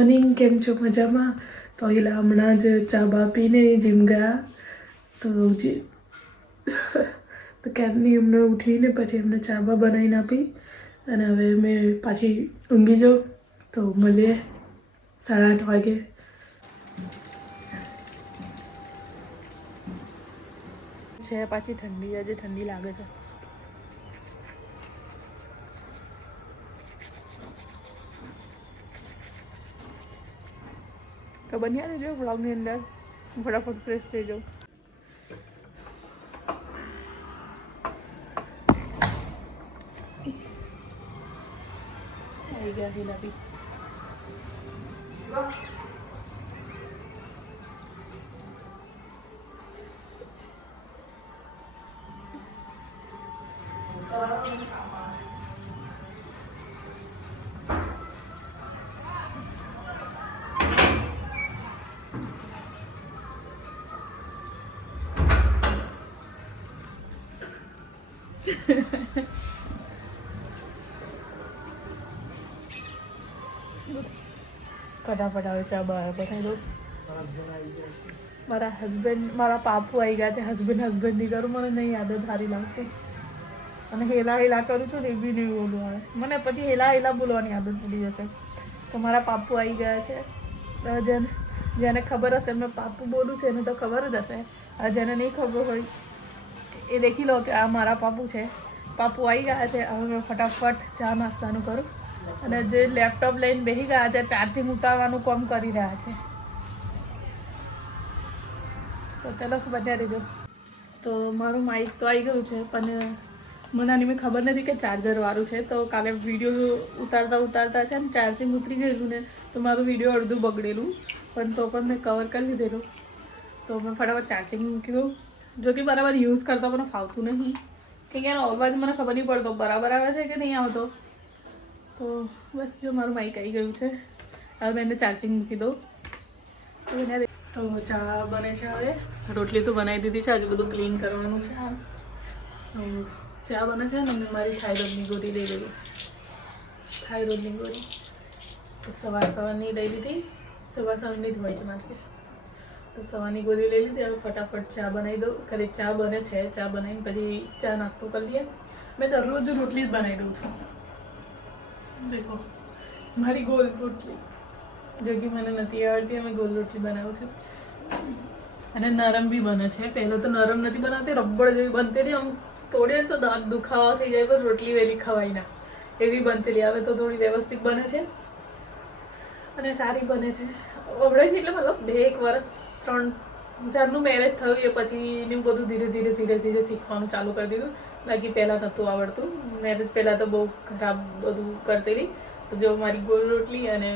Morning, કેમ છો? મજામાં? તો એલા હમણાં જ ચા બા પીને જીમ ગયા તો કેમની એમને ઉઠીને પછી એમને ચા બા બનાવીને આપી અને હવે મેં પાછી ઊંઘી જાઉં. તો મળીએ 8:30 વાગે. છે પાછી ઠંડી, આજે ઠંડી લાગે છે. તો બન્યા રહેજો વ્લોગની અંદર, ફટાફટ ફ્રેશ થઈ જાઉં. આવી ગયા હિલા બી. ફટાફટ આવે ચા બહાર બનાવી દઉં. મારા હસબન્ડ, મારા પાપુ આવી ગયા છે. હસબન્ડની કરું, મને નહીં આદત સારી લાગતી. અને હેલા કરું છું ને એ બી નહીં બોલવું આવે મને. પછી હેલા બોલવાની આદત પડી જશે. તો મારા પાપુ આવી ગયા છે. જેને ખબર હશે મેં પાપુ બોલું છે એને તો ખબર જ હશે. જેને નહીં ખબર હોય એ દેખી લો કે આ મારા પાપુ છે. પાપુ આવી ગયા છે. હવે મેં ફટાફટ ચા નાસ્તાનું કરું. અને જે લેપટોપ લઈને બેસી ગયા છે, ચાર્જિંગ ઉતારવાનું કામ કરી રહ્યા છે. તો ચલો બન્યા રહેજો. તો મારું માઇક તો આવી ગયું છે, પણ મને આની મેં ખબર નથી કે ચાર્જરવાળું છે. તો કાલે વિડીયો ઉતારતા છે ને ચાર્જિંગ ઉતરી ગયેલું ને, તો મારું વિડીયો અડધું બગડેલું. પણ તો પણ મેં કવર કરી લીધેલું. તો મેં ફટાફટ ચાર્જિંગ મૂકી દઉં. જો કે બરાબર યુઝ કરતા મને ફાવતું નહીં, કે એનો અવાજ મને ખબર નહીં પડતો બરાબર આવે છે કે નહીં આવતો. તો બસ જો મારું માઇક આવી ગયું છે. હવે મેં એને ચાર્જિંગ મૂકી દઉં. તો ચા બને છે. હવે રોટલી તો બનાવી દીધી છે, હજુ બધું ક્લીન કરવાનું છે. તો ચા બને છે ને મેં મારી થાઇરોઇડની ગોળી લઈ લીધી. થાઇરોઇડની ગોળી તો સવારની લઈ લીધી. સવારની જ હોય છે મારે. તો સવારની ગોળી લઈ લીધી. હવે ફટાફટ ચા બનાવી દઉં. ખાલી ચા બને છે, ચા બનાવીને પછી ચા નાસ્તો કરી લઈએ. મેં દરરોજ રોટલી જ બનાવી દઉં છું. દેખો મારી ગોલ રોટલી, જો કે મને નથી આવડતી, અમે ગોલ રોટલી બનાવું છું. અને નરમ બી બને છે. પહેલાં તો નરમ નથી બનાવતી, રબડ જેવી બનતી હતી. આમ તોડીએ તો દાંત દુખાવા થઈ જાય, પણ રોટલી વહેલી ખવાય ના એવી બનતી હતી. હવે તો થોડી વ્યવસ્થિત બને છે અને સારી બને છે. હમણાંથી એટલે મતલબ 1 વર્ષ 3 જારનું મેરેજ થયું એ પછી એનું બધું ધીરે શીખવાનું ચાલુ કરી દીધું. બાકી પહેલાં નહોતું આવડતું. મેરેજ પહેલાં તો બહુ ખરાબ બધું કરતી હતી. તો જો મારી ગોળ રોટલી અને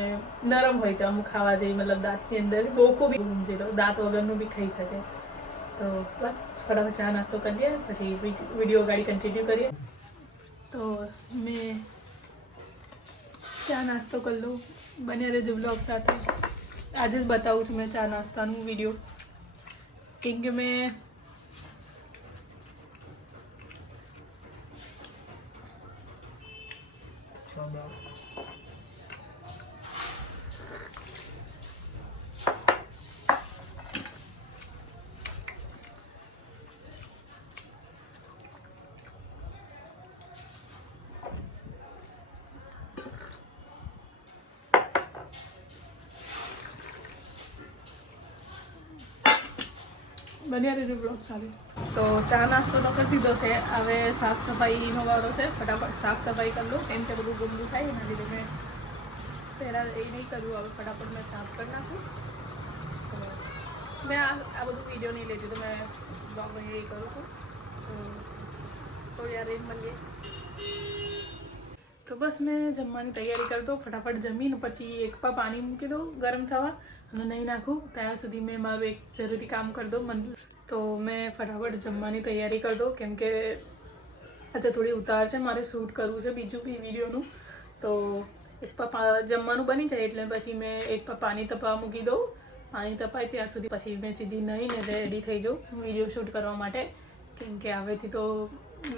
નરમ હોય છે, અમુક ખાવા જેવી, મતલબ દાંતની અંદર બહુ ખૂબ સમજી લો, દાંત વગરનું બી ખાઈ શકે. તો બસ ફટાફટ ચા નાસ્તો કરીએ, પછી વિડીયો ગાડી કન્ટિન્યુ કરીએ. તો મેં ચા નાસ્તો કરી લઉં. બને રહેજો બ્લોગ સાથે. આજે જ બતાવું છું મેં ચા નાસ્તાનું વિડીયો, કેમ કે મેં બન્યા રહેજો બ્લોગ સાથે. તો ચા નાસ્તો તો કરી દીધો છે. હવે સાફ સફાઈનો વારો છે. ફટાફટ સાફ સફાઈ કરી દઉં, કેમ કે બધું ગંદુ થાય એના લીધે મેં પહેલાં એ નહીં કર્યું. હવે ફટાફટ મેં સાફ કરી નાખું. તો મેં આ બધું વિડીયો નહીં લેતી, તો મેં બ્લોગ એ કરું છું. તો થોડી વાર રહીને મળીએ. તો બસ મેં જમવાની તૈયારી કરી દઉં. ફટાફટ જમીને પછી એક પા પાણી મૂકી દઉં ગરમ થવા અને નહીં નાખું ત્યાં સુધી મેં મારું એક જરૂરી કામ કરી દઉં. તો મેં ફટાફટ જમવાની તૈયારી કરી દઉં, કેમ કે આજે થોડી ઉતાર છે, મારે શૂટ કરવું છે બીજું બી વિડીયોનું. તો એક પા જમવાનું બની જાય એટલે પછી મેં એક પા પાણી તપવા મૂકી દઉં. પાણી તપાય ત્યાં સુધી પછી મેં સીધી નહીંને રેડી થઈ જાઉં વિડીયો શૂટ કરવા માટે, કેમ કે હવેથી તો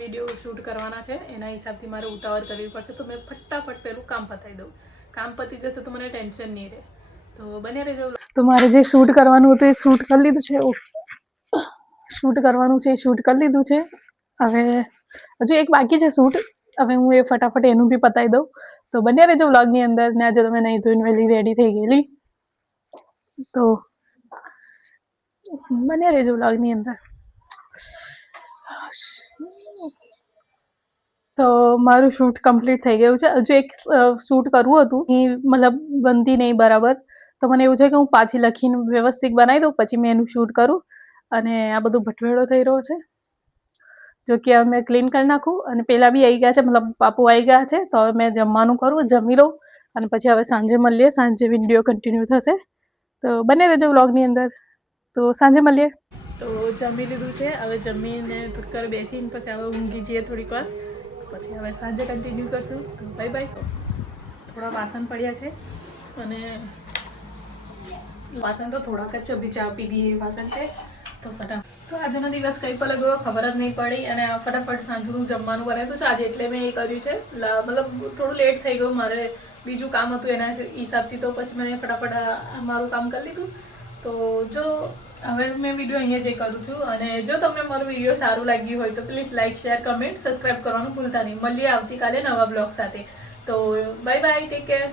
વિડીયો શૂટ કરવાના છે. એના હિસાબથી મારે ઉતાવળ કરવી પડશે. તો મેં ફટાફટ પહેલું કામ પતાવી દઉં. કામ પતી જશે તો મને ટેન્શન નહીં રહે. તો બને રહેજો. તો મારે જે શૂટ કરવાનું હતું એ શૂટ કરી લીધું છે. શૂટ કરવાનું છે એ શૂટ કરી લીધું છે. હવે હજુ એક બાકી છે શૂટ. હવે હું એ ફટાફટ એનું બી પતાવી દઉં. તો બને રહેજો વ્લોગની અંદર. ને આજે તમે નહીં ધોઈને વહેલી રેડી થઈ ગયેલી, તો બને રહેજો વ્લોગની અંદર. તો મારું શૂટ કમ્પ્લીટ થઈ ગયું છે. હજુ એક શૂટ કરવું હતું એ મતલબ બનતી નહીં બરાબર. તો મને એવું છે કે હું પાછી લખીને વ્યવસ્થિત બનાવી દઉં, પછી મેં એનું શૂટ કરું. અને આ બધું ભટવેડો થઈ રહ્યો છે, જો કે હવે મેં ક્લીન કરી નાખું. અને પેલા બી આવી ગયા છે, મતલબ પાપુ આવી ગયા છે. તો હવે મેં જમવાનું કરું, જમી લઉં, અને પછી હવે સાંજે મળીએ. સાંજે વિડીયો કન્ટિન્યુ થશે, તો બને રહેજો વ્લોગની અંદર. તો સાંજે મળીએ. તો જમી લીધું છે. હવે જમીને થોડીક વાર બેસીને પછી હવે ઊંઘી જઈએ થોડીક વાર. પછી હવે સાંજે કન્ટિન્યુ કરશું. તો બાય બાય. થોડા વાસણ પડ્યા છે, અને વાસણ તો થોડાક જ છે, ચા પીધી એ વાસણ છે. તો ફટાફટ તો આજનો દિવસ કઈ પણ ગયો ખબર જ નહીં પડી. અને ફટાફટ સાંજનું જમવાનું બનાવ્યું છે આજે, એટલે મેં એ કર્યું છે. મતલબ થોડું લેટ થઈ ગયું, મારે બીજું કામ હતું એના હિસાબથી. તો પછી મેં ફટાફટ મારું કામ કરી લીધું. તો જો હવે મેં વિડીયો અહીંયા જ કરું છું. અને જો તમને મારું વિડીયો સારું લાગ્યું હોય તો please like, share, comment, subscribe કરવાનું ભૂલતા નહીં. મળીએ આવતીકાલે નવા બ્લોગ સાથે. તો બાય બાય, ટેક કેર.